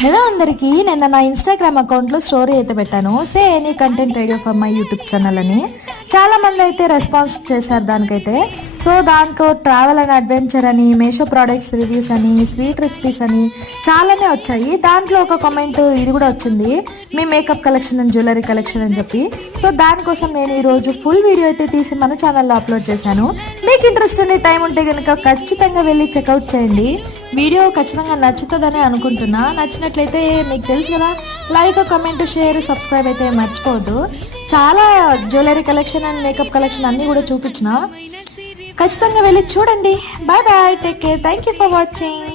Hello అందరికీ, నిన్న నా ఇన్స్టాగ్రామ్ అకౌంట్లో స్టోరీ అయితే పెట్టాను. Say any content radio for my YouTube channel అని. చాలా మంది అయితే రెస్పాన్స్ చేశారు దానికైతే. సో దాంట్లో ట్రావెల్ అండ్ అడ్వెంచర్ అని, మేషో ప్రోడక్ట్స్ రివ్యూస్ అని, స్వీట్ రెసిపీస్ అని చాలానే వచ్చాయి. దాంట్లో ఒక కామెంట్ ఇది కూడా వచ్చింది, మీ makeup collection and jewellery collection అని చెప్పి. సో దానికోసం నేను ఈరోజు ఫుల్ వీడియో అయితే తీసి మన ఛానల్లో అప్లోడ్ చేశాను. మీకు ఇంట్రెస్ట్ ఉండే టైం ఉంటే కనుక ఖచ్చితంగా వెళ్ళి చెక్అవుట్ చేయండి. వీడియో ఖచ్చితంగా నచ్చుతుందని అనుకుంటున్నా. నచ్చినట్లయితే మీకు తెలుసు కదా, లైక్, కమెంట్, షేర్, సబ్స్క్రైబ్ అయితే మర్చిపోవద్దు. చాలా jewellery collection and makeup collection అన్నీ కూడా చూపించిన. ఖచ్చితంగా వెళ్ళి చూడండి. Bye bye, take care, thank you for watching.